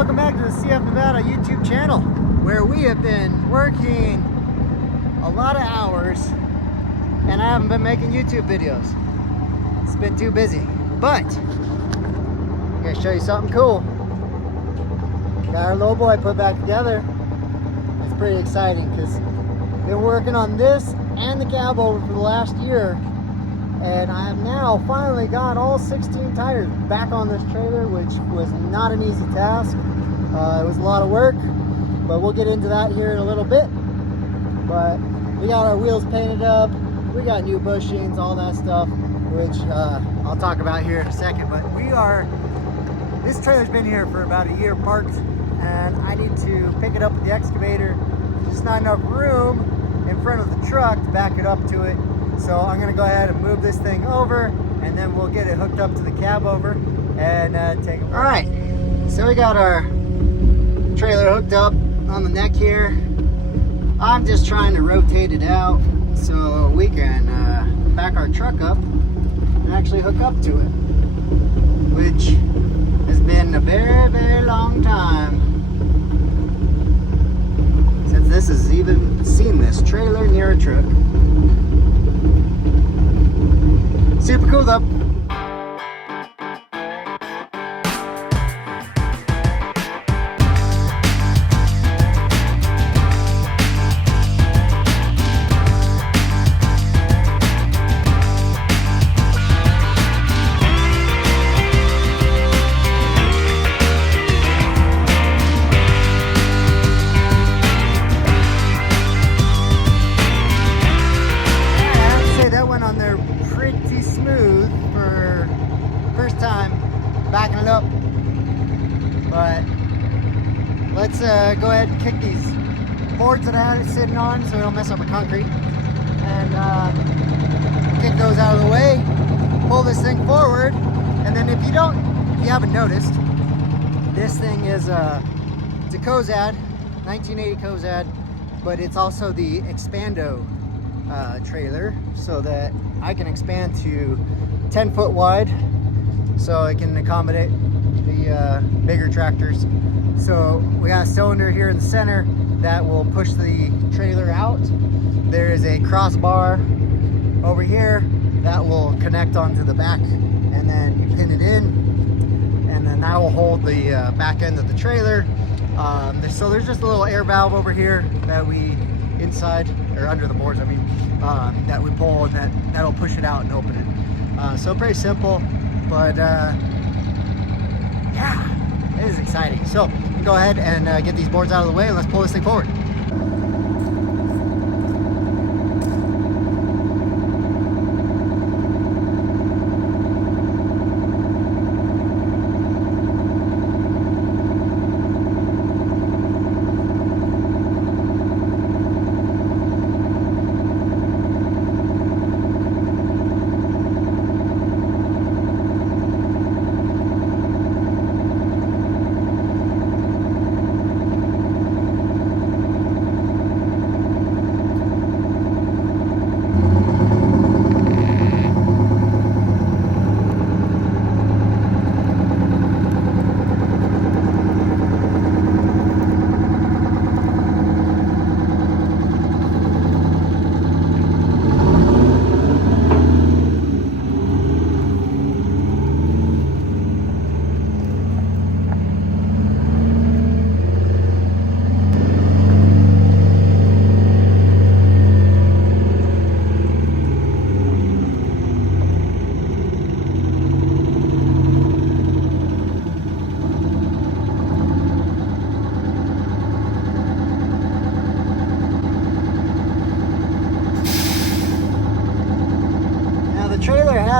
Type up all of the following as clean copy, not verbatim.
welcome back to the CF Nevada YouTube channel, where we have been working a lot of hours and I haven't been making YouTube videos. It's been too busy, but I'm gonna show you something cool. Got our lowboy put back together. It's pretty exciting because I've been working on this and the Cabover for the last year, and I have now finally got all 16 tires back on this trailer, which was not an easy task. It was a lot of work, but we'll get into that here in a little bit. But we got our wheels painted up, we got new bushings, all that stuff, which I'll talk about here in a second. But this trailer's been here for about a year parked, and I need to pick it up with the excavator. There's just not enough room in front of the truck to back it up to it. So I'm gonna go ahead and move this thing over, and then we'll get it hooked up to the Cabover and take it. All right, so we got our trailer hooked up on the neck here. I'm just trying to rotate it out so we can back our truck up and actually hook up to it, which has been a very, very long time since this has even seen this trailer near a truck. Super cool though. Backing it up, but let's go ahead and kick these boards that I had it sitting on so we don't mess up the concrete, and kick those out of the way, pull this thing forward, and then if you haven't noticed, this thing is it's a Cozad, 1980 Cozad, but it's also the expando trailer, so that I can expand to 10 foot wide, so it can accommodate the bigger tractors. So we got a cylinder here in the center that will push the trailer out. There is a crossbar over here that will connect onto the back, and then you pin it in, and then that will hold the back end of the trailer. So there's just a little air valve over here that we inside, or under the boards I mean, that we pull, and that'll push it out and open it. So pretty simple. But yeah, it is exciting. So go ahead and get these boards out of the way, and let's pull this thing forward.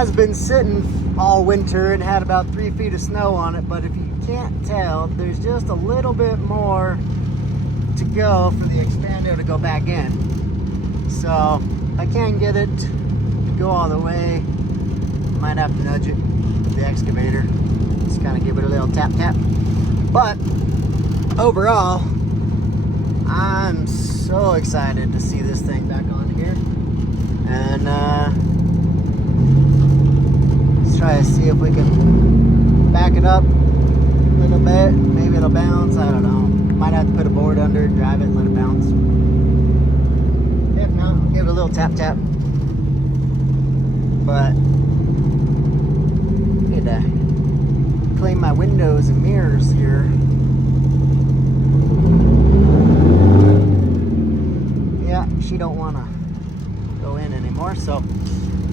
Has been sitting all winter and had about 3 feet of snow on it, but if you can't tell, there's just a little bit more to go for the expando to go back in. So I can't get it to go all the way. Might have to nudge it with the excavator, just kind of give it a little tap tap. But overall, I'm so excited to see this thing back on here, and let's try to see if we can back it up a little bit, maybe it'll bounce. I don't know. Might have to put a board under it, drive it, and let it bounce. If not, I'll give it a little tap tap. But I need to clean my windows and mirrors here. Yeah, she don't want to go in anymore, so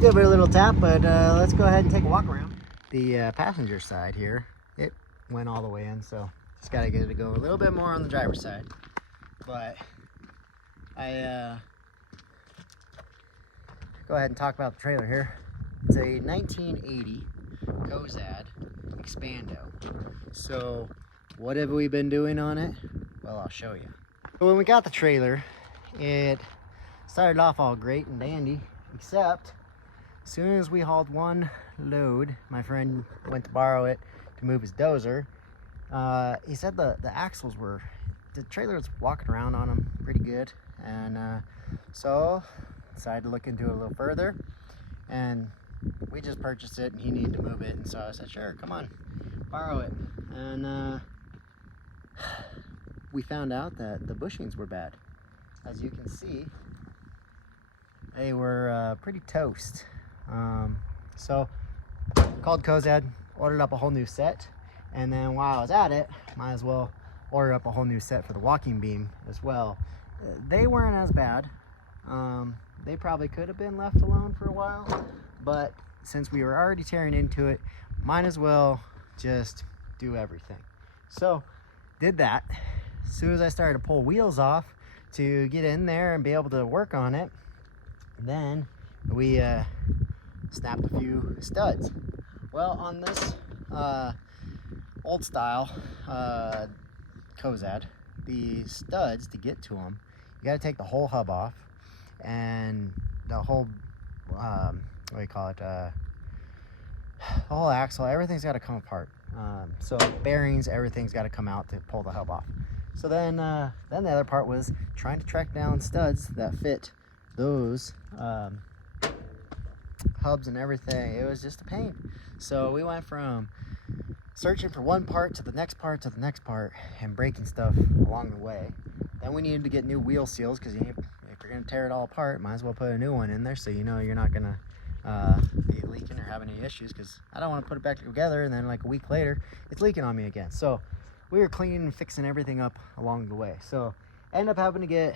give it a little tap. But let's go ahead and take a walk around. The passenger side here, it went all the way in, so just gotta get it to go a little bit more on the driver's side. But I go ahead and talk about the trailer here. It's a 1980 Cozad expando. So what have we been doing on it? Well, I'll show you. So when we got the trailer, it started off all great and dandy, except as soon as we hauled one load, my friend went to borrow it to move his dozer. He said the axles were, the trailer was walking around on them pretty good, and so decided to look into it a little further, and we just purchased it and he needed to move it, and so I said, sure, come on, borrow it. And we found out that the bushings were bad. As you can see, they were pretty toast. So called Cozad, ordered up a whole new set, and then while I was at it, might as well order up a whole new set for the walking beam as well. They weren't as bad. They probably could have been left alone for a while, but since we were already tearing into it, might as well just do everything. So did that. As soon as I started to pull wheels off to get in there and be able to work on it, then we snapped a few studs. Well, on this old style Cozad, the studs, to get to them, you got to take the whole hub off, and the whole what do you call it, the whole axle, everything's got to come apart. So bearings, everything's got to come out to pull the hub off. So then the other part was trying to track down studs that fit those hubs and everything. It was just a pain. So we went from searching for one part to the next part to the next part and breaking stuff along the way. Then we needed to get new wheel seals, because if you're going to tear it all apart, might as well put a new one in there so you know you're not going to be leaking or have any issues, because I don't want to put it back together and then like a week later it's leaking on me again. So we were cleaning and fixing everything up along the way. So end up having to get,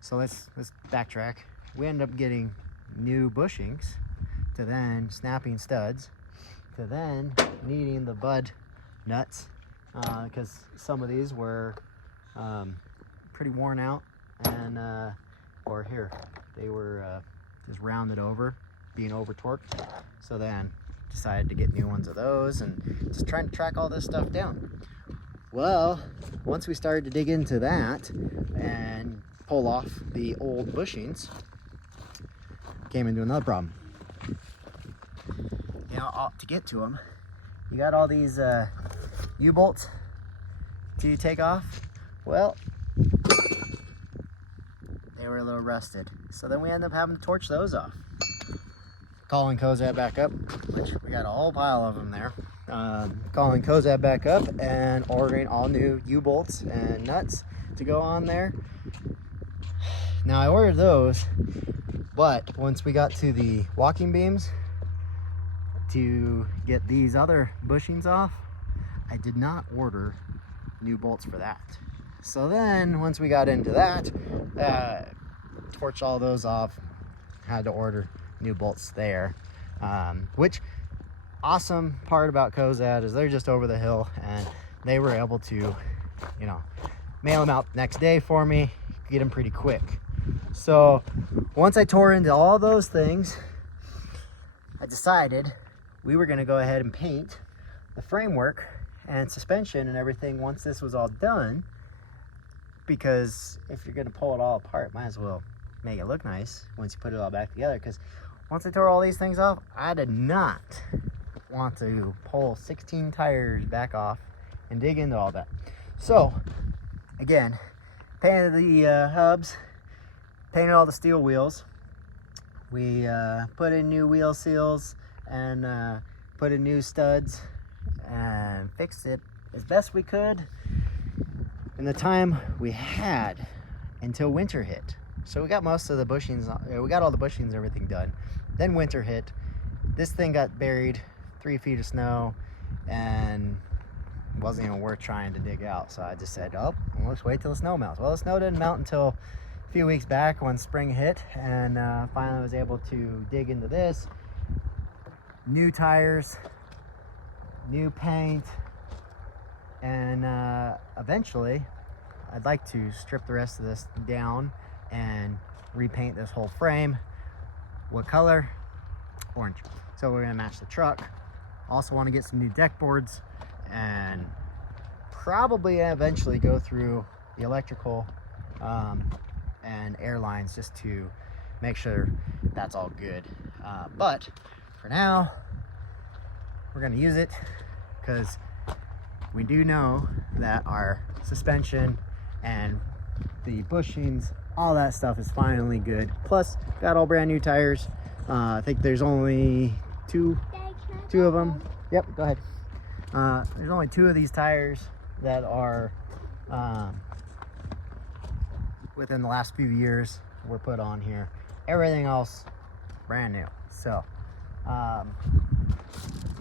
so let's backtrack. We ended up getting new bushings, to then snapping studs, to then needing the bud nuts, because some of these were pretty worn out, and or here they were just rounded over, being over torqued. So then decided to get new ones of those and just trying to track all this stuff down. Well, once we started to dig into that and pull off the old bushings, came into another problem. You know, to get to them, you got all these U-bolts to take off. Well, they were a little rusted. So then we ended up having to torch those off. Calling Cozad back up, which we got a whole pile of them there. Calling Cozad back up and ordering all new U-bolts and nuts to go on there. Now I ordered those, but once we got to the walking beams to get these other bushings off, I did not order new bolts for that. So then once we got into that, torched all those off, had to order new bolts there, which awesome part about Cozad is they're just over the hill, and they were able to, you know, mail them out next day for me, get them pretty quick. So once I tore into all those things, I decided we were going to go ahead and paint the framework and suspension and everything once this was all done, because if you're going to pull it all apart, might as well make it look nice once you put it all back together. Because once I tore all these things off, I did not want to pull 16 tires back off and dig into all that. So again, painted the hubs, painted all the steel wheels. We put in new wheel seals and put in new studs and fixed it as best we could. in the time we had until winter hit. So we got most of the bushings, we got all the bushings and everything done. Then winter hit. This thing got buried 3 feet of snow, and it wasn't even worth trying to dig out. So I just said, oh, let's wait till the snow melts. Well, the snow didn't melt until a few weeks back when spring hit, and finally was able to dig into this. New tires, new paint, and eventually I'd like to strip the rest of this down and repaint this whole frame. What color? Orange. So we're gonna match the truck. Also want to get some new deck boards and probably eventually go through the electrical and air lines just to make sure that's all good. But for now, we're gonna use it because we do know that our suspension and the bushings, all that stuff is finally good. Plus, got all brand new tires. I think there's only two of them. Yep, go ahead. There's only 2 of these tires that are within the last few years were put on here. Everything else brand new. So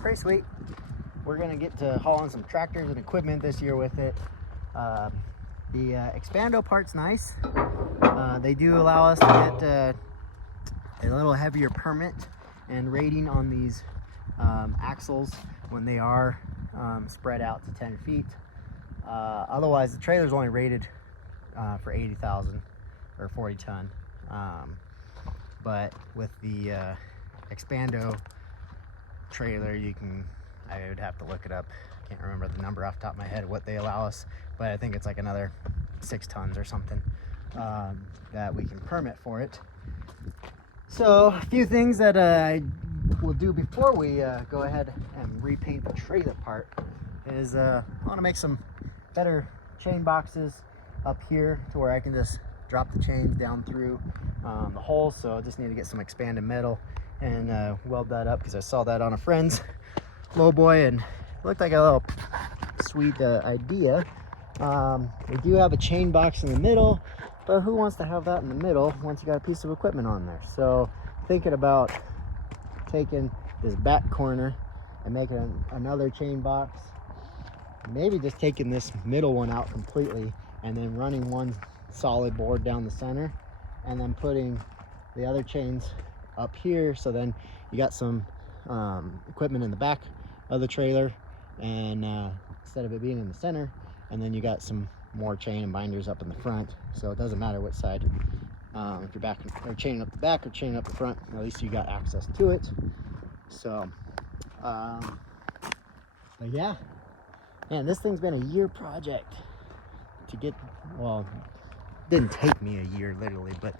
pretty sweet. We're gonna get to hauling some tractors and equipment this year with it. The expando part's nice. They do allow us to get a little heavier permit and rating on these axles when they are spread out to 10 feet. Otherwise, the trailer's only rated for 80,000 or 40 ton. But with the expando trailer, I would have to look it up. Can't remember the number off the top of my head what they allow us, but I think it's like another 6 tons or something that we can permit for it. So a few things that I will do before we go ahead and repaint the trailer part is I want to make some better chain boxes up here to where I can just drop the chains down through the holes. So I just need to get some expanded metal and weld that up because I saw that on a friend's lowboy and it looked like a little sweet idea. We do have a chain box in the middle, but who wants to have that in the middle once you got a piece of equipment on there? So thinking about taking this back corner and making another chain box, maybe just taking this middle one out completely and then running one solid board down the center and then putting the other chains up here, so then you got some equipment in the back of the trailer, and instead of it being in the center, and then you got some more chain and binders up in the front, so it doesn't matter which side, if you're back or chaining up the back or chaining up the front, at least you got access to it. So but yeah, man, this thing's been a year project to get. Well, it didn't take me a year literally, but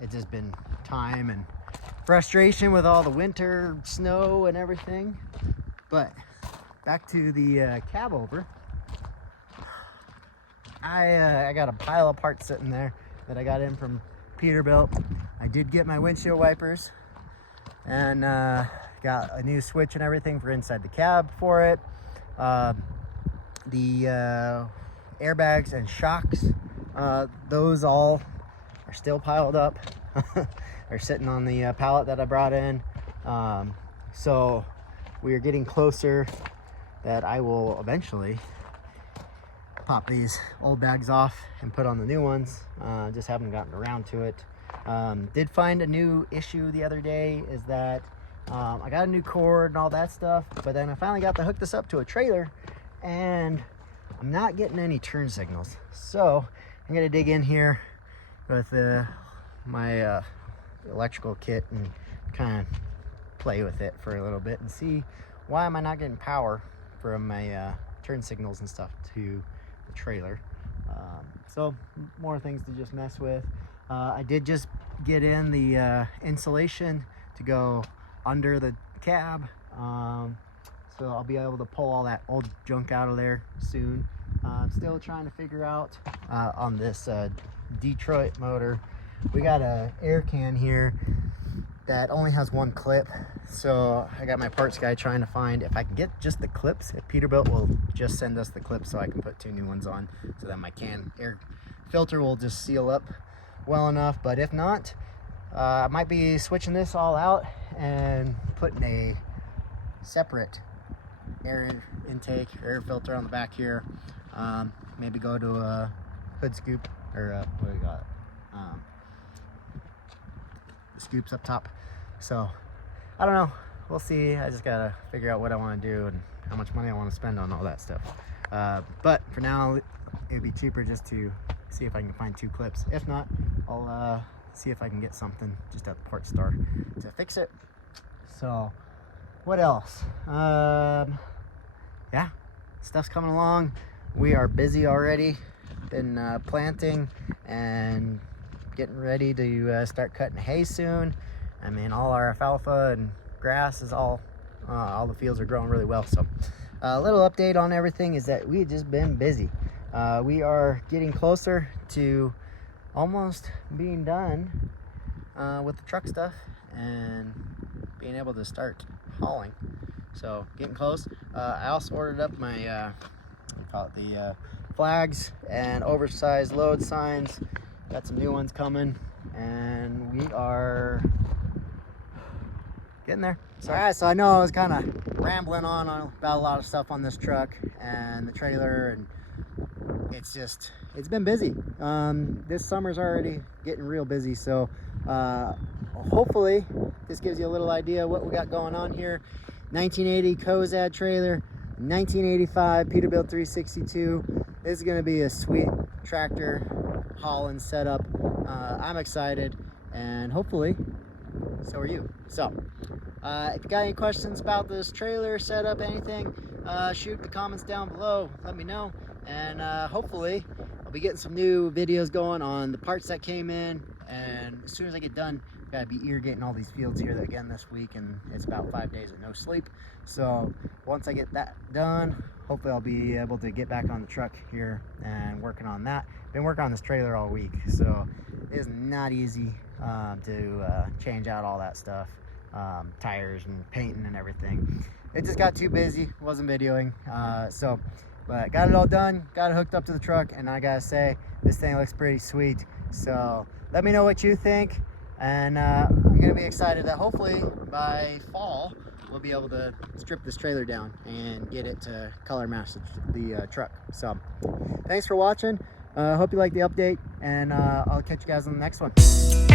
it's just been time and frustration with all the winter snow and everything. But back to the Cabover. I got a pile of parts sitting there that I got in from Peterbilt. I did get my windshield wipers and got a new switch and everything for inside the cab for it. The airbags and shocks, those all are still piled up. They're sitting on the pallet that I brought in. So we are getting closer that I will eventually pop these old bags off and put on the new ones. Just haven't gotten around to it. Did find a new issue the other day is that I got a new cord and all that stuff, but then I finally got to hook this up to a trailer and I'm not getting any turn signals. So I'm gonna dig in here with my electrical kit and kind of play with it for a little bit and see why am I not getting power from my turn signals and stuff to the trailer. So more things to just mess with. I did just get in the insulation to go under the cab, so I'll be able to pull all that old junk out of there soon. I'm still trying to figure out on this Detroit motor. We got a air can here that only has one clip. So I got my parts guy trying to find if I can get just the clips, if Peterbilt will just send us the clips so I can put 2 new ones on, so that my can air filter will just seal up well enough. But if not, I might be switching this all out and putting a separate air intake, air filter on the back here. Maybe go to a hood scoop, or what do we got? Scoops up top. So I don't know, we'll see. I just gotta figure out what I want to do and how much money I want to spend on all that stuff. But for now, it'd be cheaper just to see if I can find 2 clips. If not, I'll see if I can get something just at the parts store to fix it. So what else? Yeah, stuff's coming along. We are busy already. Been planting and getting ready to start cutting hay soon. I mean, all our alfalfa and grass is all the fields are growing really well. So a little update on everything is that we've just been busy. We are getting closer to almost being done with the truck stuff and being able to start hauling. So getting close. I also ordered up my the flags and oversized load signs. Got some new ones coming, and we are getting there. So, all right, so I know I was kind of rambling on about a lot of stuff on this truck and the trailer, and it's been busy. This summer's already getting real busy, so hopefully this gives you a little idea what we got going on here. 1980 Cozad trailer, 1985 Peterbilt 362. This is going to be a sweet tractor hauling setup. I'm excited, and hopefully so are you. So if you got any questions about this trailer setup, anything, shoot the comments down below, let me know, and hopefully I'll be getting some new videos going on the parts that came in. And as soon as I get done, gotta be irrigating all these fields here again this week, and it's about 5 days of no sleep. So once I get that done, hopefully I'll be able to get back on the truck here and working on that. Been working on this trailer all week, so it's not easy to change out all that stuff, tires and painting and everything. It just got too busy, wasn't videoing, but got it all done, got it hooked up to the truck, and I gotta say, this thing looks pretty sweet. So let me know what you think, and I'm gonna be excited that hopefully by fall we'll be able to strip this trailer down and get it to color match the truck. So thanks for watching. Hope you like the update, and I'll catch you guys on the next one.